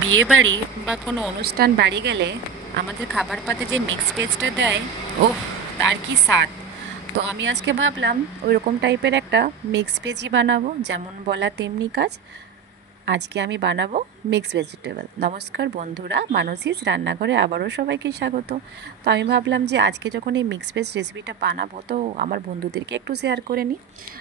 বিয়ে বাড়ি বা কোনো অনুষ্ঠান বাড়ি গেলে আমাদের খাবার পাতে যে মিক্স ভেজটা দেয়, ওহ, তার কি স্বাদ! তো আমি আজকে ভাবলাম ওই রকম টাইপের একটা মিক্স ভেজই বানাবো, যেমন বলা তেমনি কাজ। আজকে আমি বানাবো মিক্স ভেজিটেবল। নমস্কার বন্ধুরা, মানসীস রান্নাঘরে আবারও সবাইকে স্বাগত। তো আমি ভাবলাম যে আজকে যখন এই মিক্স ভেজ রেসিপিটা বানাবো, তো আমার বন্ধুদেরকে একটু শেয়ার করে নিই।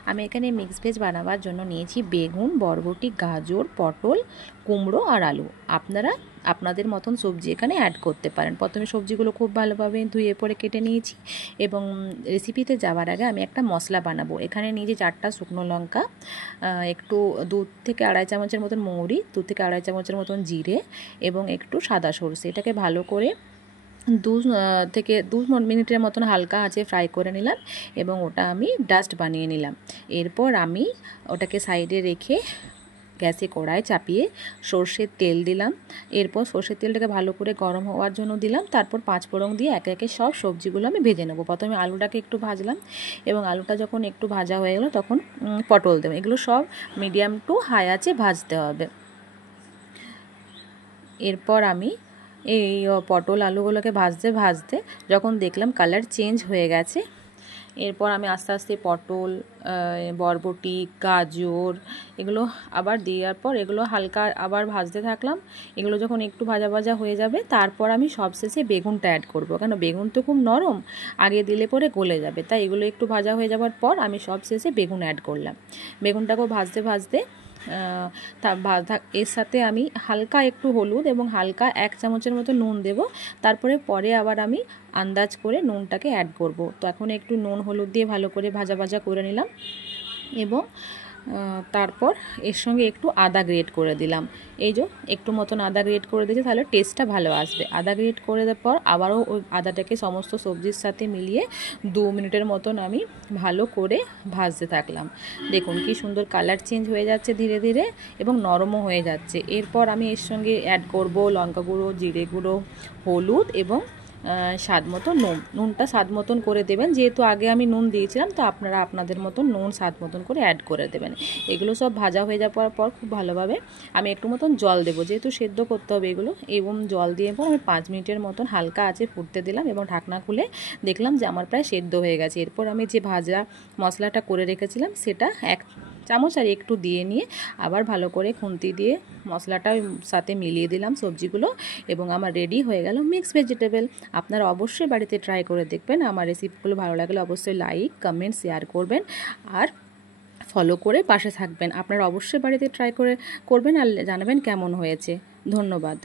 আমি এখানে মিক্স ভেজ বানাবার জন্য নিয়েছি বেগুন, বরবটি, গাজর, পটল, কুমড়ো আর আলু। আপনারা আপনাদের মতন সবজি এখানে অ্যাড করতে পারেন। প্রথমে সবজিগুলো খুব ভালোভাবে ধুয়ে পরে কেটে নিয়েছি এবং রেসিপিতে যাওয়ার আগে আমি একটা মশলা বানাবো। এখানে নিয়েছি 4টা শুকনো লঙ্কা, একটু 2 থেকে আড়াই চামচের মতন মৌরি, 2 থেকে আড়াই চামচের মতন জিরে এবং একটু সাদা সরষে। এটাকে ভালো করে 2 মিনিটের মতন হালকা আঁচে ফ্রাই করে নিলাম এবং ওটা আমি ডাস্ট বানিয়ে নিলাম। এরপর আমি ওটাকে সাইডে রেখে গ্যাসে কড়াই চাপিয়ে সর্ষের তেল দিলাম। এরপর সর্ষের তেলটাকে ভালো করে গরম হওয়ার জন্য দিলাম। তারপর 5 ফোড়ন দিয়ে একে একে সব সবজিগুলো আমি ভেজে নেবো। প্রথমে আলুটাকে একটু ভাজলাম এবং আলুটা যখন একটু ভাজা হয়ে গেলো তখন পটল দেবো। এগুলো সব মিডিয়াম টু হাই আঁচে ভাজতে হবে। এরপর আমি এই পটল আলুগুলোকে ভাজতে ভাজতে যখন দেখলাম কালার চেঞ্জ হয়ে গেছে, এরপর আমি আস্তে আস্তে পটল, বরবটি, গাজর এগুলো আবার দেওয়ার পর এগুলো হালকা আবার ভাজতে থাকলাম। এগুলো যখন একটু ভাজা ভাজা হয়ে যাবে তারপর আমি সবশেষে বেগুনটা অ্যাড করব, কেন বেগুন তো খুব নরম, আগে দিলে পরে গলে যাবে। তাই এগুলো একটু ভাজা হয়ে যাওয়ার পর আমি সবশেষে বেগুন অ্যাড করলাম। বেগুনটাকেও ভাজতে ভাজতে এর সাথে আমি হালকা একটু হলুদ এবং হালকা 1 চামচের মতো নুন দেব। পরে আবার আমি আন্দাজ করে নুনটাকে অ্যাড করব। তো এখন একটু নুন হলুদ দিয়ে ভালো করে ভাজা ভাজা করে নিলাম এবং তারপর এর সঙ্গে একটু আদা গ্রেট করে দিলাম। এই যে একটু মতন আদা গ্রেট করে দিয়েছি, তাহলে টেস্টটা ভালো আসবে। আদা গ্রেট করে দেওয়ার পর আবারও ওই আদাটাকে সমস্ত সবজির সাথে মিলিয়ে 2 মিনিটের মতন আমি ভালো করে ভাজতে থাকলাম। দেখুন কি সুন্দর কালার চেঞ্জ হয়ে যাচ্ছে ধীরে ধীরে এবং নরমও হয়ে যাচ্ছে। এরপর আমি এর সঙ্গে অ্যাড করব লঙ্কা গুঁড়ো, জিরে গুঁড়ো, হলুদ এবং স্বাদ মতো নুনটা স্বাদ মতন করে দেবেন। যেহেতু আগে আমি নুন দিয়েছিলাম, তো আপনারা আপনাদের মতন নুন স্বাদ মতন করে অ্যাড করে দেবেন। এগুলো সব ভাজা হয়ে যাওয়ার পর খুব ভালোভাবে আমি একটু মতন জল দেবো, যেহেতু সেদ্ধ করতে হবে এগুলো, এবং জল দিয়ে পর আমি 5 মিনিটের মতন হালকা আঁচে ফুটতে দিলাম এবং ঢাকনা খুলে দেখলাম যে আমার প্রায় সেদ্ধ হয়ে গেছে। এরপর আমি যে ভাজা মশলাটা করে রেখেছিলাম সেটা 1 চামচ আর একটু দিয়ে নিয়ে আবার ভালো করে খুন্তি দিয়ে মশলাটা সাথে মিলিয়ে দিলাম সবজিগুলো এবং আমার রেডি হয়ে গেল মিক্স ভেজিটেবল। আপনারা অবশ্যই বাড়িতে ট্রাই করে দেখবেন। আমার রেসিপিগুলো ভালো লাগলে অবশ্যই লাইক, কমেন্ট, শেয়ার করবেন আর ফলো করে পাশে থাকবেন। আপনারা অবশ্যই বাড়িতে ট্রাই করবেন আর জানাবেন কেমন হয়েছে। ধন্যবাদ।